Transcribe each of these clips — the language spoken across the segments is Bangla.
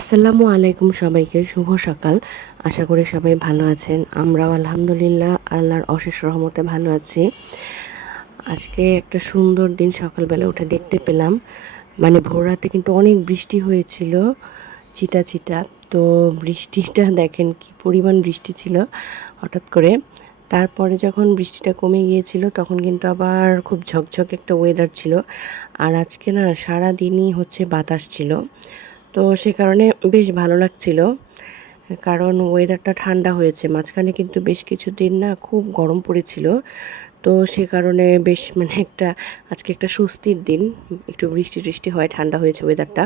আসসালামু আলাইকুম সবাইকে, শুভ সকাল। আশা করি সবাই ভালো আছেন। আমরাও আলহামদুলিল্লাহ আল্লাহর অশেষ রহমতে ভালো আছি। আজকে একটা সুন্দর দিন সকালবেলা উঠে দেখতে পেলাম। মানে ভোর রাতে কিন্তু অনেক বৃষ্টি হয়েছিল, ছিটা ছিটা। তো বৃষ্টিটা দেখেন কি পরিমাণ বৃষ্টি ছিল হঠাৎ করে। তারপরে যখন বৃষ্টিটা কমে গিয়েছিল তখন কিন্তু আবার খুব ঝকঝক একটা ওয়েদার ছিল। আর আজকে না সারাদিনই হচ্ছে বাতাস ছিল। তো সে কারণে বেশ ভালো লাগছিল, কারণ ওয়েদারটা ঠান্ডা হয়েছে। মাঝখানে কিন্তু বেশ কিছুদিন না খুব গরম পড়েছিল। তো সে কারণে বেশ মানে আজকে একটা স্বস্তির দিন, একটু বৃষ্টি টৃষ্টি হয়, ঠান্ডা হয়েছে ওয়েদারটা।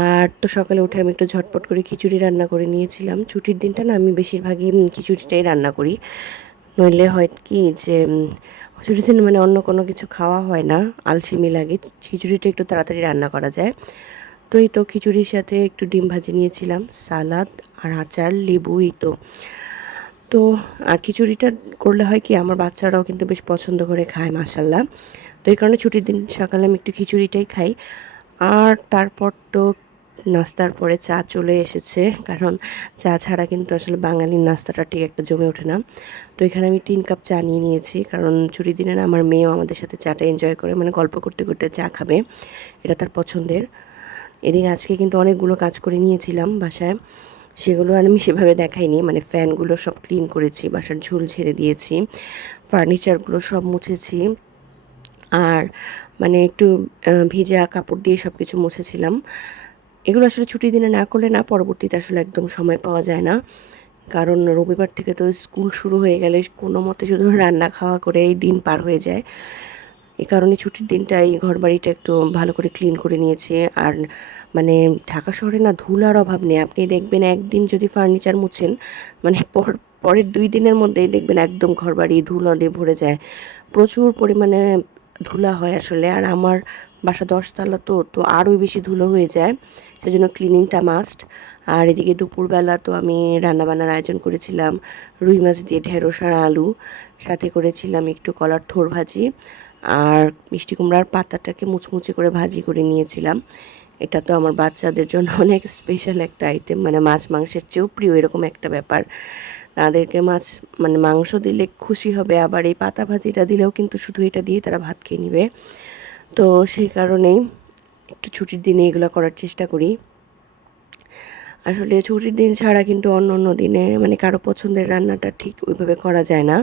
আর তো সকালে উঠে আমি একটু ঝটপট করে খিচুড়ি রান্না করে নিয়েছিলাম। ছুটির দিনটা না আমি বেশিরভাগই খিচুড়িটাই রান্না করি। নইলে হয় কি যে ছুটির দিন মানে অন্য কোনো কিছু খাওয়া হয় না, আলসেমি লাগে। খিচুড়িটা একটু তাড়াতাড়ি রান্না করা যায়। তো এই তো খিচুড়ির সাথে একটু ডিম ভাজি নিয়েছিলাম, সালাদ আর আচার, লেবু, এই তো। তো আর খিচুড়িটা করলে হয় কি, আমার বাচ্চারাও কিন্তু বেশ পছন্দ করে খায় মাশাল্লাহ। তো এই কারণে ছুটির দিন সকালে আমি একটু খিচুড়িটাই খাই। আর তারপর তো নাস্তার পরে চা চলে এসেছে, কারণ চা ছাড়া কিন্তু আসলে বাঙালির নাস্তাটা ঠিক একটা জমে ওঠে না। তো এখানে আমি 3 কাপ চা নিয়ে নিয়েছি, কারণ ছুটির দিনে না আমার মেয়েও আমাদের সাথে চাটা এনজয় করে, মানে গল্প করতে করতে চা খাবে, এটা তার পছন্দের। এদিকে আজকে কিন্তু অনেকগুলো কাজ করে নিয়েছিলাম বাসায়, সেগুলো আর আমি সেভাবে দেখাইনি। মানে ফ্যানগুলো সব ক্লিন করেছি, বাসার ঝুল ঝেড়ে দিয়েছি, ফার্নিচারগুলো সব মুছেছি। আর মানে একটু ভিজা কাপড় দিয়ে সব কিছু মুছেছিলাম। এগুলো আসলে ছুটির দিনে না করলে না পরবর্তীতে আসলে একদম সময় পাওয়া যায় না। কারণ রবিবার থেকে তো স্কুল শুরু হয়ে গেলে কোনো মতে শুধু রান্না খাওয়া করেই দিন পার হয়ে যায়। এ কারণে ছুটির দিনটাই ঘরবাড়িটা একটু ভালো করে ক্লিন করে নিয়েছি। আর মানে ঢাকা শহরে না ধুলার অভাব নেই। আপনি দেখবেন একদিন যদি ফার্নিচার মুছেন, মানে পরের 2 দিনের মধ্যেই দেখবেন একদম ঘরবাড়ি ধুলা দিয়ে ভরে যায়। প্রচুর পরিমাণে ধুলা হয় আসলে। আর আমার বাসা 10 তলা, তো আরও বেশি ধুলো হয়ে যায়। সেজন্য ক্লিনিংটা মাস্ট। আর এদিকে দুপুরবেলা তো আমি রান্নাবান্নার আয়োজন করেছিলাম রুই মাছ দিয়ে ঢেঁড়স আর আলু, সাথে করেছিলাম একটু কলার থোড় ভাজি, আর মিষ্টি কুমড়ার পাতাটাকে মুচমুচে করে ভাজি করে নিয়েছিলাম। এটা তো আমার বাচ্চাদের জন্য অনেক স্পেশাল একটা আইটেম, মানে মাছ মাংসের চেয়েও প্রিয় এরকম একটা ব্যাপার। তাদেরকে মাছ মানে মাংস দিলে খুশি হবে, আবার এই পাতা ভাজিটা দিলেও কিন্তু শুধু এটা দিয়ে তারা ভাত খেয়ে নিবে। তো সেই কারণেই একটু ছুটির দিনে এগুলো করার চেষ্টা করি। আসলে ছুটির দিন ছাড়া কিন্তু অন্য অন্য দিনে মানে কারো পছন্দের রান্নাটা ঠিক ওইভাবে করা যায় না।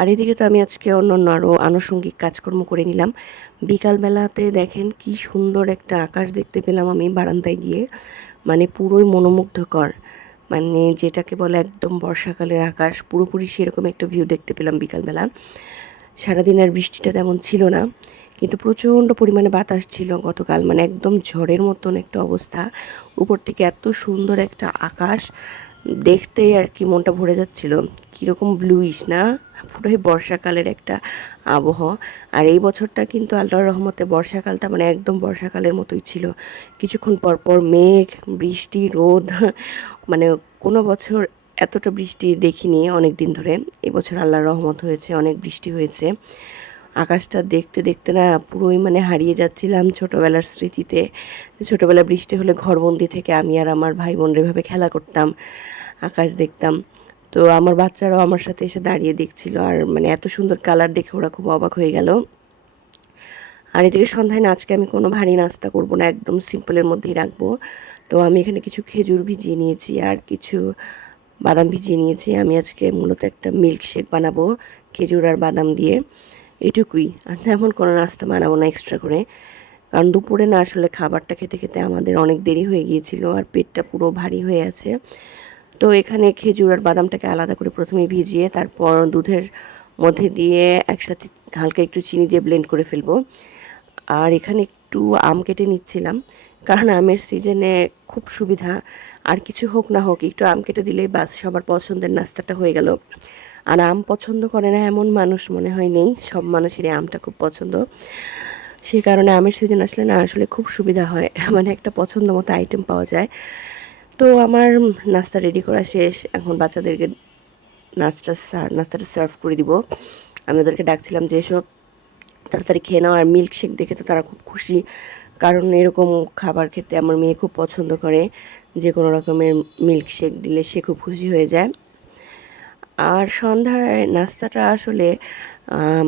আর এদিকে তো আমি আজকে অন্য অন্য আরও আনুষঙ্গিক কাজকর্ম করে নিলাম। বিকালবেলাতে দেখেন কি সুন্দর একটা আকাশ দেখতে পেলাম আমি বারান্দায় গিয়ে, মানে পুরোই মনোমুগ্ধকর। মানে যেটাকে বলে একদম বর্ষাকালের আকাশ, পুরোপুরি সেরকম একটা ভিউ দেখতে পেলাম বিকালবেলা। সারাদিন আর বৃষ্টিটা তেমন ছিল না, কিন্তু প্রচণ্ড পরিমাণে বাতাস ছিল গতকাল, মানে একদম ঝড়ের মতন একটা অবস্থা। উপর থেকে এত সুন্দর একটা আকাশ দেখতেই আর কি মনটা ভরে যাচ্ছিল। কীরকম ব্লুইশ না, পুরোই বর্ষাকালের একটা আবহাওয়া। আর এই বছরটা কিন্তু আল্লাহর রহমতে বর্ষাকালটা মানে একদম বর্ষাকালের মতোই ছিল। কিছুক্ষণ পর পর মেঘ, বৃষ্টি, রোদ, মানে কোনো বছর এতটা বৃষ্টি দেখিনি অনেক দিন ধরে। এবছর আল্লাহর রহমত হয়েছে, অনেক বৃষ্টি হয়েছে। আকাশটা দেখতে দেখতে না পুরোই মানে হারিয়ে যাচ্ছিলাম ছোটোবেলার স্মৃতিতে। ছোটোবেলায় বৃষ্টি হলে ঘরবন্দি থেকে আমি আর আমার ভাই বোনরা এভাবে খেলা করতাম, আকাশ দেখতাম। তো আমার বাচ্চারাও আমার সাথে এসে দাঁড়িয়ে দেখছিল, আর মানে এত সুন্দর কালার দেখে ওরা খুব অবাক হয়ে গেল। আর এদিকে সন্ধ্যায় না আজকে আমি কোনো ভারী নাস্তা করব না, একদম সিম্পলের মধ্যেই রাখবো। তো আমি এখানে কিছু খেজুর ভিজিয়ে নিয়েছি আর কিছু বাদাম ভিজিয়ে নিয়েছি। আমি আজকে মূলত একটা মিল্কশেক বানাবো খেজুর আর বাদাম দিয়ে, এটুকুই। আর তেমন কোনো নাস্তা বানাবো না এক্সট্রা করে, কারণ দুপুরে না আসলে খাবারটা খেতে খেতে আমাদের অনেক দেরি হয়ে গিয়েছিল আর পেটটা পুরো ভারী হয়ে আছে। তো এখানে খেজুর আর বাদামটাকে আলাদা করে প্রথমে ভিজিয়ে তারপর দুধের মধ্যে দিয়ে একসাথে হালকা একটু চিনি দিয়ে ব্লেন্ড করে ফেলবো। আর এখানে একটু আম কেটে নিচ্ছিলাম, কারণ আমের সিজনে খুব সুবিধা। আর কিছু হোক না হোক একটু আম কেটে দিলেই বাস, সবার পছন্দের নাস্তাটা হয়ে গেল। আর আম পছন্দ করে না এমন মানুষ মনে হয় নেই, সব মানুষেরই আমটা খুব পছন্দ। সেই কারণে আমের সিজন আসলে না আসলে খুব সুবিধা হয়, মানে একটা পছন্দ মতো আইটেম পাওয়া যায়। তো আমার নাস্তা রেডি করা শেষ, এখন বাচ্চাদেরকে নাস্তাটা সার্ভ করে দিব। আমি ওদেরকে ডাকছিলাম যে এসব তাড়াতাড়ি খেয়ে নাও। আর মিল্কশেক দেখে তো তারা খুব খুশি, কারণ এরকম খাবার খেতে আমার মেয়ে খুব পছন্দ করে। যে কোনো রকমের মিল্কশেক দিলে সে খুব খুশি হয়ে যায়। আর সন্ধ্যায় নাস্তাটা আসলে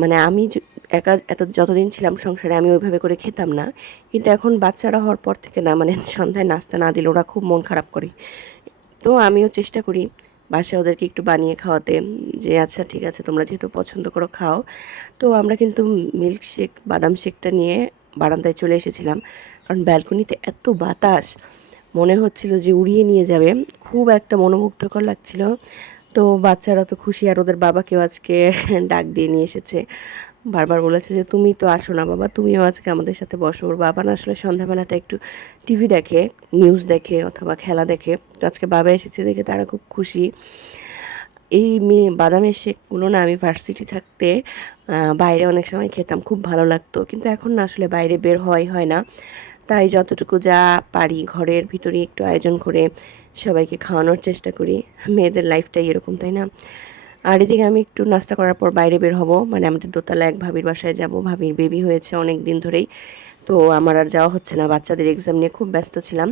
মানে আমি একা যতদিন ছিলাম সংসারে আমি ওইভাবে করে খেতাম না, কিন্তু এখন বাচ্চারা হওয়ার পর থেকে না, মানে সন্ধ্যায় নাস্তা না দিলে ওরা খুব মন খারাপ করে। তো আমিও চেষ্টা করি বাসায় ওদেরকে একটু বানিয়ে খাওয়াতে, যে আচ্ছা ঠিক আছে তোমরা যেহেতু পছন্দ করো খাও। তো আমরা কিন্তু মিল্কশেক বাদাম শেকটা নিয়ে বারান্দায় চলে এসেছিলাম, কারণ ব্যালকনিতে এত বাতাস মনে হচ্ছিল যে উড়িয়ে নিয়ে যাবে, খুব একটা মনোমুগ্ধকর লাগছিল। তো বাচ্চারা তো খুশি, আর ওদের বাবাকেও আজকে ডাক দিয়ে নিয়ে এসেছে, বারবার বলেছে যে তুমি তো আসো না বাবা, তুমিও আজকে আমাদের সাথে বসো। ওর বাবা না আসলে সন্ধ্যাবেলাটা একটু টিভি দেখে, নিউজ দেখে অথবা খেলা দেখে, তো আজকে বাবা এসেছে দেখে তারা খুব খুশি। এই বাদামের শেকগুলো না আমি ভার্সিটি থাকতে বাইরে অনেক সময় খেতাম, খুব ভালো লাগতো, কিন্তু এখন না আসলে বাইরে বের হওয়াই হয় না। তাই যতটুকু যা পারি ঘরের ভিতরে একটু আয়োজন করে সবাইকে খাওয়ানোর চেষ্টা করি। মেয়েদের লাইফটাই এরকম, তাই না? আর এদিকে আমি একটু নাস্তা করার পর বাইরে বের হব, মানে আমাদের দোতলা এক ভাবির বাসায় যাব। ভাবির বেবি হয়েছে অনেক দিন ধরেই, তো আমার আর যাওয়া হচ্ছে না, বাচ্চাদের এক্সাম নিয়ে খুব ব্যস্ত ছিলাম।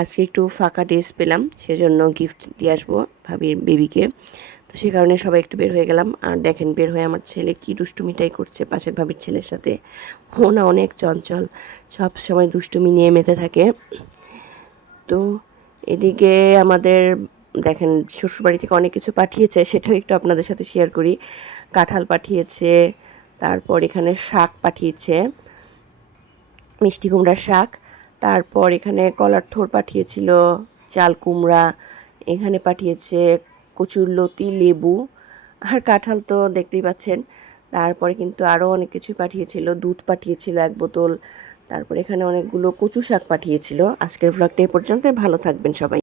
আজকে একটু ফাঁকা ডেজ পেলাম, সেজন্য গিফট দিয়ে আসবো ভাবির বেবিকে। তো সেই কারণে সবাই একটু বের হয়ে গেলাম। আর দেখেন বের হয়ে আমার ছেলে কি দুষ্টুমিটাই করছে পাশের ভাবির ছেলের সাথে। ও না অনেক চঞ্চল, সব সময় দুষ্টুমি নিয়ে মেতে থাকে। তো এদিকে আমাদের দেখেন শ্বশুরবাড়ি থেকে অনেক কিছু পাঠিয়েছে, সেটাও একটু আপনাদের সাথে শেয়ার করি। কাঁঠাল পাঠিয়েছে, তারপর এখানে শাক পাঠিয়েছে, মিষ্টি কুমড়ার শাক, তারপর এখানে কলার থোর পাঠিয়েছিল, চাল কুমড়া, এখানে পাঠিয়েছে কচুরলতি, লেবু, আর কাঁঠাল তো দেখতেই পাচ্ছেন। তারপরে কিন্তু আরও অনেক কিছু পাঠিয়েছিল, দুধ পাঠিয়েছিল 1 বোতল, তারপর এখানে অনেকগুলো কচু শাক পাঠিয়েছিল। আজকের ভ্লগটা এ পর্যন্তই, ভালো থাকবেন সবাই।